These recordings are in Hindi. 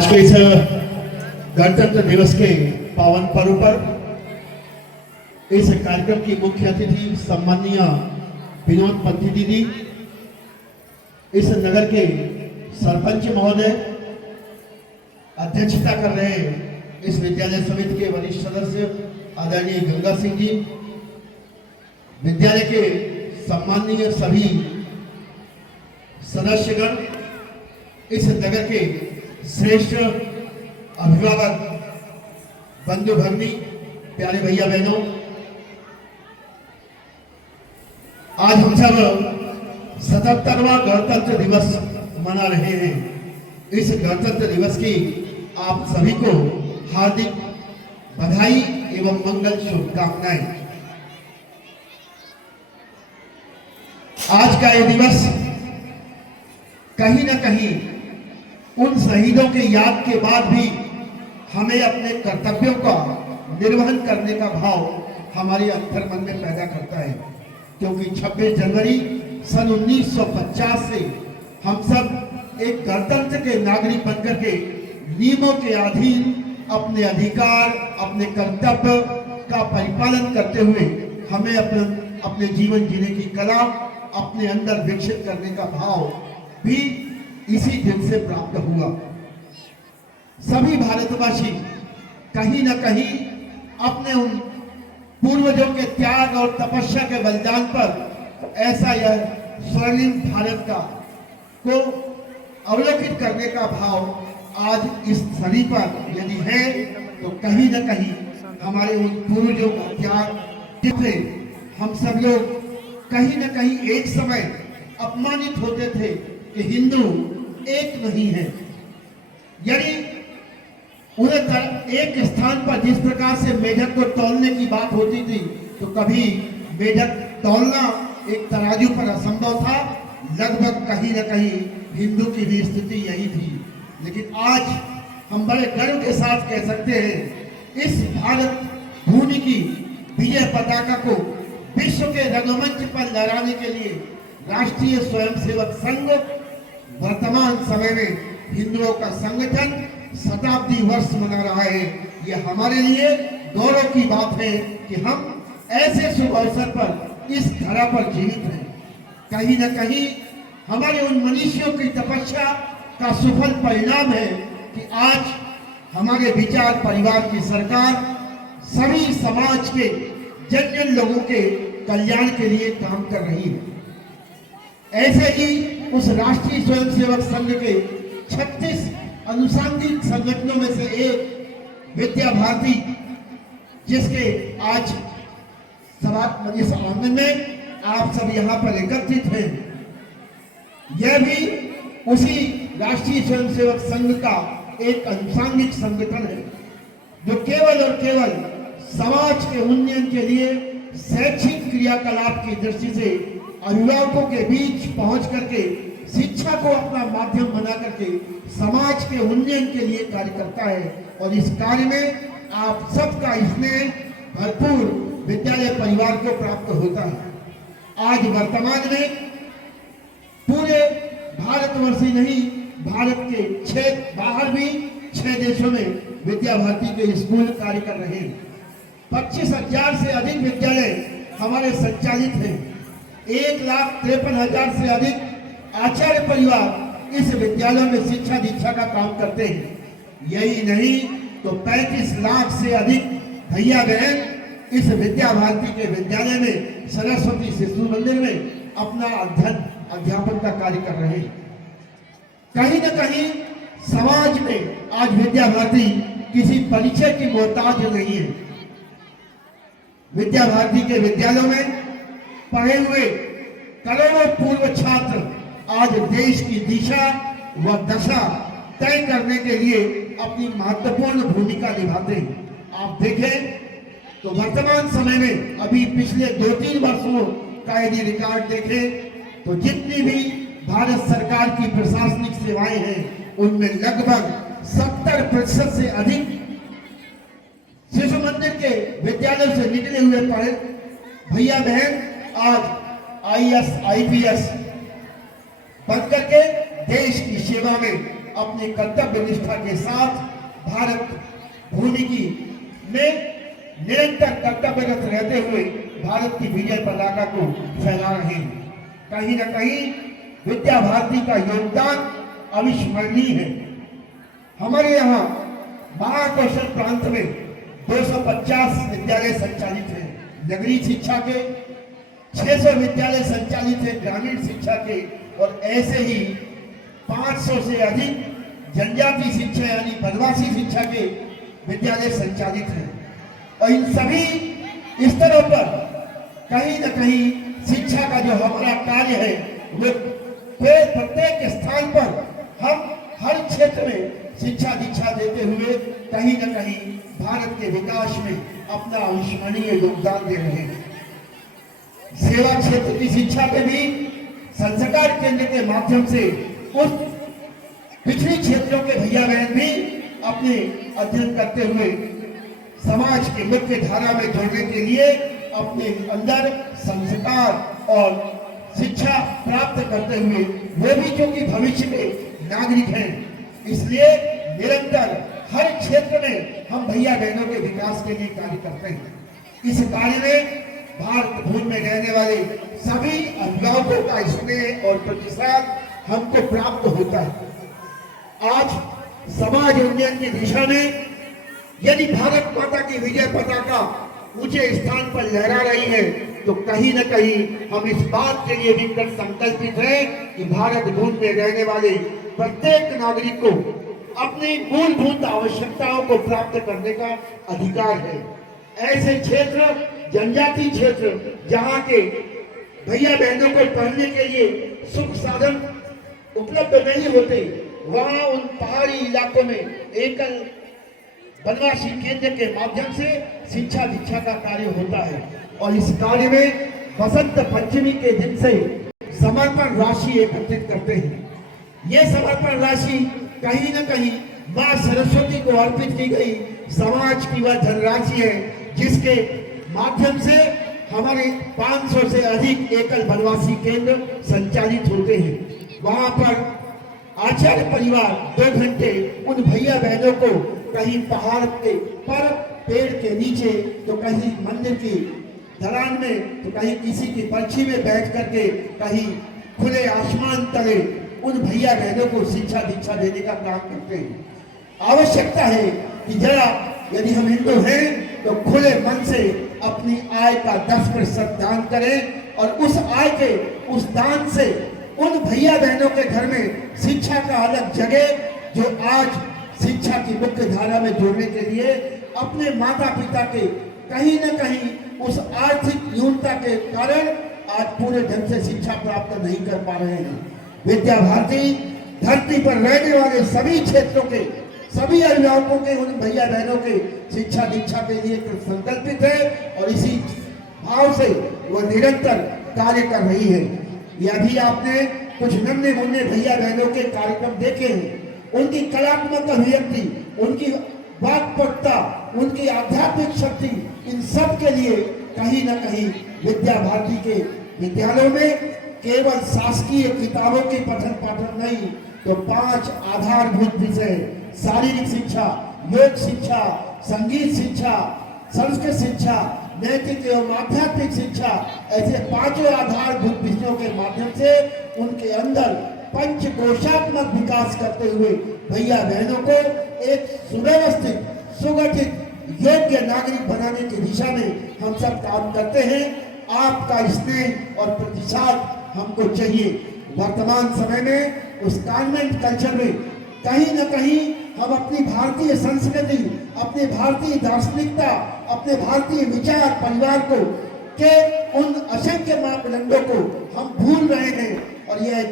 आज के इस गणतंत्र दिवस के पावन पर्व पर इस कार्यक्रम की मुख्य अतिथि सम्माननीय विनोद पंथी दीदी, इस नगर के सरपंच महोदय, अध्यक्षता कर रहे इस विद्यालय समिति के वरिष्ठ सदस्य आदरणीय गंगा सिंह जी, विद्यालय के सम्माननीय सभी सदस्यगण, इस नगर के श्रेष्ठ अभिभावक, बंधु भगिनी, प्यारे भैया बहनों, आज हम सब 77वां गणतंत्र दिवस मना रहे हैं। इस गणतंत्र दिवस की आप सभी को हार्दिक बधाई एवं मंगल शुभकामनाएं। आज का यह दिवस कहीं न कहीं उन शहीदों के याद के बाद भी हमें अपने कर्तव्यों का निर्वहन करने का भाव हमारे अंतर्मन में पैदा करता है, क्योंकि 26 जनवरी सन 1950 से हम सब एक गणतंत्र के नागरिक बनकर के नियमों के अधीन अपने अधिकार, अपने कर्तव्य का परिपालन करते हुए हमें अपने जीवन जीने की कला अपने अंदर विकसित करने का भाव भी इसी दिन से प्राप्त हुआ। सभी भारतवासी कहीं न कहीं अपने उन पूर्वजों के त्याग और तपस्या के बलिदान पर ऐसा यह स्वर्णिम भारत का को अवलोकित करने का भाव आज इस धरती पर यदि है तो कहीं न कहीं हमारे उन पूर्वजों का त्याग, जिससे हम सब लोग कहीं न कहीं एक समय अपमानित होते थे कि हिंदू एक नहीं है। यदि उन्हें एक स्थान पर जिस प्रकार से मेढक को तौलने की बात होती थी, तो कभी मेढक तौलना एक तराजू पर असंभव था। लगभग कहीं न कहीं हिंदू की भी स्थिति यही थी। लेकिन आज हम बड़े गर्व के साथ कह सकते हैं, इस भारत भूमि की विजय पताका को विश्व के रंगमंच पर लहराने के लिए राष्ट्रीय स्वयंसेवक संघ वर्तमान समय में हिंदुओं का संगठन शताब्दी वर्ष मना रहा है। ये हमारे लिए गौरव की बात है कि हम ऐसे शुभ अवसर पर इस धरा पर जीवित हैं। कहीं न कहीं हमारे उन मनुष्यों की तपस्या का सफल परिणाम है कि आज हमारे विचार परिवार की सरकार सभी समाज के जन लोगों के कल्याण के लिए काम कर रही है। ऐसे ही उस राष्ट्रीय स्वयंसेवक संघ के 36 अनुसांगिक संगठनों में से एक विद्या भारती, जिसके आज इस आंगन में आप सब यहाँ पर एकत्रित हैं, यह भी उसी राष्ट्रीय स्वयंसेवक संघ का एक अनुसांगिक संगठन है, जो केवल और केवल समाज के उन्नयन के लिए शैक्षिक क्रियाकलाप की दृष्टि से अभिभावकों के बीच पहुंच करके शिक्षा को अपना माध्यम बना करके समाज के उन्नयन के लिए कार्य करता है। और इस कार्य में आप सबका स्नेह भरपूर विद्यालय परिवार को प्राप्त होता है। आज वर्तमान में पूरे भारतवर्ष ही नहीं, भारत के बाहर भी 6 देशों में विद्या भारती के स्कूल कार्य कर रहे हैं। 25,000 से अधिक विद्यालय हमारे संचालित हैं। 1,53,000 से अधिक आचार्य परिवार इस विद्यालय में शिक्षा दीक्षा का काम करते हैं। यही नहीं तो 35 लाख से अधिक भैया बहन इस विद्या भारती के विद्यालय में, सरस्वती शिशु मंदिर में अपना अध्यापन का कार्य कर रहे हैं। कहीं न कहीं समाज में आज विद्या भारती किसी परिचय की मोहताज नहीं है। विद्या भारती के विद्यालयों में पढ़े हुए करोड़ों पूर्व छात्र आज देश की दिशा व दशा तय करने के लिए अपनी महत्वपूर्ण भूमिका निभाते हैं। आप देखें तो वर्तमान समय में अभी पिछले 2-3 वर्षों का यदि रिकॉर्ड देखें तो जितनी भी भारत सरकार की प्रशासनिक सेवाएं हैं, उनमें लगभग 70% से अधिक शिशु मंदिर के विद्यालय से निकले हुए पढ़े भैया बहन आज IAS IPS बन करके देश की सेवा में अपने कर्तव्य निष्ठा के साथ भारत भूमि की में निरंतर कर्तव्यरत रहते हुए भारत की विजय पताका को फहरा रहे हैं। कहीं न कहीं विद्या भारती का योगदान अविस्मरणीय है। हमारे यहाँ महाकौशल प्रांत में 250 विद्यालय संचालित हैं, नगरीय शिक्षा के 600 विद्यालय संचालित हैं, ग्रामीण शिक्षा के, और ऐसे ही 500 से अधिक जनजाति शिक्षा यानी वनवासी शिक्षा के विद्यालय संचालित हैं। और इन सभी स्तरों पर कहीं न कहीं शिक्षा का जो हमारा कार्य है वो प्रत्येक स्थान पर हम हर क्षेत्र में शिक्षा दीक्षा देते हुए कहीं न कहीं भारत के विकास में अपना अविस्मरणीय योगदान दे रहे हैं। सेवा क्षेत्र की शिक्षा में भी संस्कार केंद्र के माध्यम से उस पिछड़ी क्षेत्रों के भैया बहन भी अपने अध्ययन करते हुए समाज के मुख्य धारा में जोड़ने के लिए अपने अंदर संस्कार और शिक्षा प्राप्त करते हुए वो भी क्योंकि भविष्य के नागरिक हैं, इसलिए निरंतर हर क्षेत्र में हम भैया बहनों के विकास के लिए कार्य करते हैं। इस कार्य में भारत भूमि में रहने वाले सभी अभिभावकों का स्नेह और प्रतिसाद हमको प्राप्त होता है। आज समाज उन्नयन की दिशा में यदि भारत माता की विजय पताका ऊंचे स्थान पर लहरा रही है तो कहीं न कहीं हम इस बात के लिए भी कर संकल्पित हैं कि भारत भूमि में रहने वाले प्रत्येक नागरिक को अपनी मूलभूत आवश्यकताओं को प्राप्त करने का अधिकार है। ऐसे क्षेत्र, जनजाति क्षेत्र जहाँ के भैया बहनों को पढ़ने के लिए सुख साधन उपलब्ध नहीं होते, वहाँ उन पहाड़ी इलाकों में एकल वनवासी केंद्र के माध्यम से शिक्षा दीक्षा का कार्य होता है। और इस कार्य में बसंत पंचमी के दिन से समर्पण राशि एकत्रित करते हैं। ये समर्पण राशि कहीं न कहीं माँ सरस्वती को अर्पित की गई समाज की वह धनराशि है जिसके माध्यम से हमारे 500 से अधिक एकल वनवासी केंद्र संचालित होते हैं। वहां पर आचार्य परिवार 2 घंटे उन भैया बहनों को कहीं पहाड़ के पर, पेड़ के नीचे, तो कहीं मंदिर की ढलान में, तो कहीं किसी की पर्ची में बैठ करके, कहीं खुले आसमान तले उन भैया बहनों को शिक्षा दीक्षा देने का काम करते हैं। आवश्यकता है कि जरा यदि हम हिंदू हैं तो खुले मन से अपनी आय का 10% दान करें और उस आय के उस दान से उन भैया बहनों के घर में शिक्षा का अलग जगह, जो आज शिक्षा की मुख्य धारा में जोड़ने के लिए अपने माता पिता के कहीं न कहीं उस आर्थिक न्यूनता के कारण आज पूरे ढंग से शिक्षा प्राप्त नहीं कर पा रहे हैं। विद्या भारती धरती पर रहने वाले सभी क्षेत्रों के सभी अभिभावकों के, उन भैया बहनों के शिक्षा दीक्षा के लिए संकल्पित है और इसी भाव से वह निरंतर कार्य कर रही है। यह भी आपने कुछ नन्हे मुन्ने भैया बहनों के कार्यक्रम देखे हैं। उनकी कलात्मक अभिव्यक्ति, उनकी वाक्पटुता, उनकी आध्यात्मिक शक्ति, इन सब के लिए कहीं न कहीं विद्या भारती के विद्यालयों में केवल शासकीय किताबों के पठन पाठन नहीं, तो 5 आधारभूत विषय, शारीरिक शिक्षा, योग शिक्षा, संगीत शिक्षा, संस्कृत शिक्षा, नैतिक एवं आध्यात्मिक शिक्षा, ऐसे 5 आधारभूत विषयों के माध्यम से उनके अंदर पंचकोशात्मक विकास करते हुए भैया बहनों को एक सुव्यवस्थित, सुगठित, योग्य नागरिक बनाने की दिशा में हम सब काम करते हैं। आपका स्नेह और प्रतिसाद हमको चाहिए। वर्तमान समय में उस कॉन्वेंट कल्चर में कहीं न कहीं हम अपनी भारतीय संस्कृति, अपने भारतीय दार्शनिकता, अपने भारतीय विचार परिवार को के उन असंख्य मापदंडों को हम भूल रहे हैं। और यह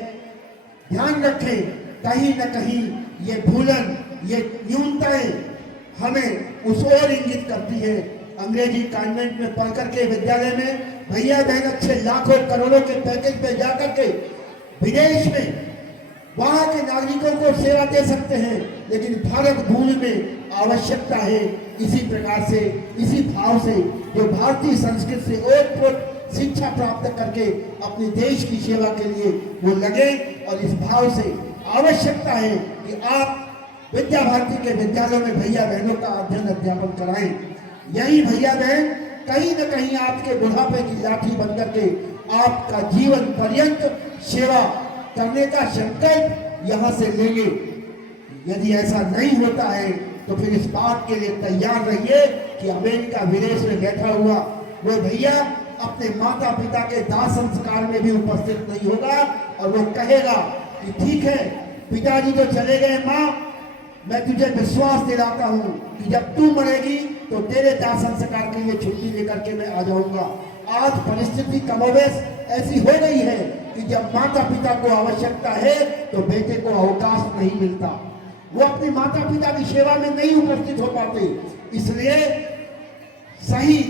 ध्यान रखें, कहीं न कहीं ये भूलन, ये न्यूनताएं हमें उस ओर इंगित करती है। अंग्रेजी कॉन्वेंट में पढ़ करके विद्यालय में भैया बहन अच्छे लाखों करोड़ों के पैकेज पे जाकर के विदेश में वहां के नागरिकों को सेवा दे सकते हैं, लेकिन भारत भूमि में आवश्यकता है इसी प्रकार से, इसी भाव से जो भारतीय संस्कृति से ओतप्रोत शिक्षा प्राप्त करके अपने देश की सेवा के लिए वो लगे। और इस भाव से आवश्यकता है कि आप विद्या भारती के विद्यालयों में भैया बहनों का अध्ययन अध्यापन कराएं। यही भैया बहन कहीं न कहीं आपके बुढ़ापे की लाठी बनकर के आपका जीवन पर्यंत सेवा करने का संकल्प यहाँ से लेंगे। यदि ऐसा नहीं होता है तो फिर इस बात के लिए तैयार रहिए कि अमेरिका विदेश में बैठा हुआ वो भैया अपने माता पिता के दाह संस्कार में भी उपस्थित नहीं होगा और वो कहेगा कि ठीक है पिताजी तो चले गए, माँ मैं तुझे विश्वास दिलाता हूँ कि जब तू मरेगी तो तेरे दाह संस्कार के लिए छुट्टी लेकर के मैं आ जाऊंगा। आज परिस्थिति कमोबेश ऐसी हो गई है कि जब माता पिता को आवश्यकता है तो बेटे को अवकाश नहीं मिलता, वो अपनी माता पिता की सेवा में नहीं उपस्थित हो पाते। इसलिए सही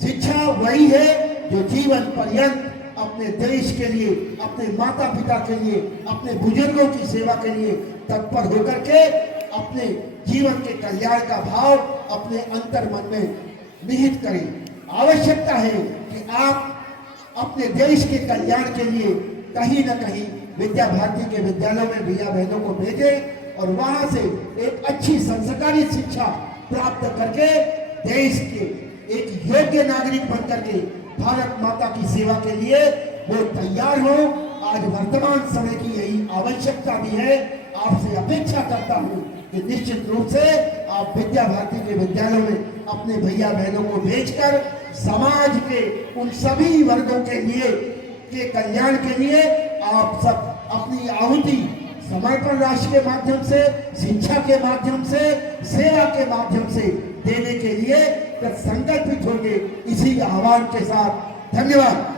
शिक्षा वही है जो जीवन पर्यंत अपने देश के लिए, अपने माता पिता के लिए, अपने बुजुर्गों की सेवा के लिए तत्पर होकर के अपने जीवन के कल्याण का भाव अपने अंतर मन में निहित करें। आवश्यकता है कि आप अपने देश के कल्याण के लिए कहीं न कहीं विद्या भारती के विद्यालयों में भैया बहनों को भेजें और वहां से एक अच्छी संस्कारी शिक्षा प्राप्त करके देश के एक योग्य नागरिक बनकर के भारत माता की सेवा के लिए वो तैयार हो। आज वर्तमान समय की यही आवश्यकता भी है। आपसे अपेक्षा करता हूँ कि निश्चित रूप से आप विद्या भारती के विद्यालयों में अपने भैया बहनों को भेजकर समाज के उन सभी वर्गों के लिए के कल्याण के लिए आप सब अपनी आहुति समर्पण राशि के माध्यम से, शिक्षा के माध्यम से, सेवा के माध्यम से देने के लिए संकल्पित होंगे। इसी आह्वान के साथ धन्यवाद।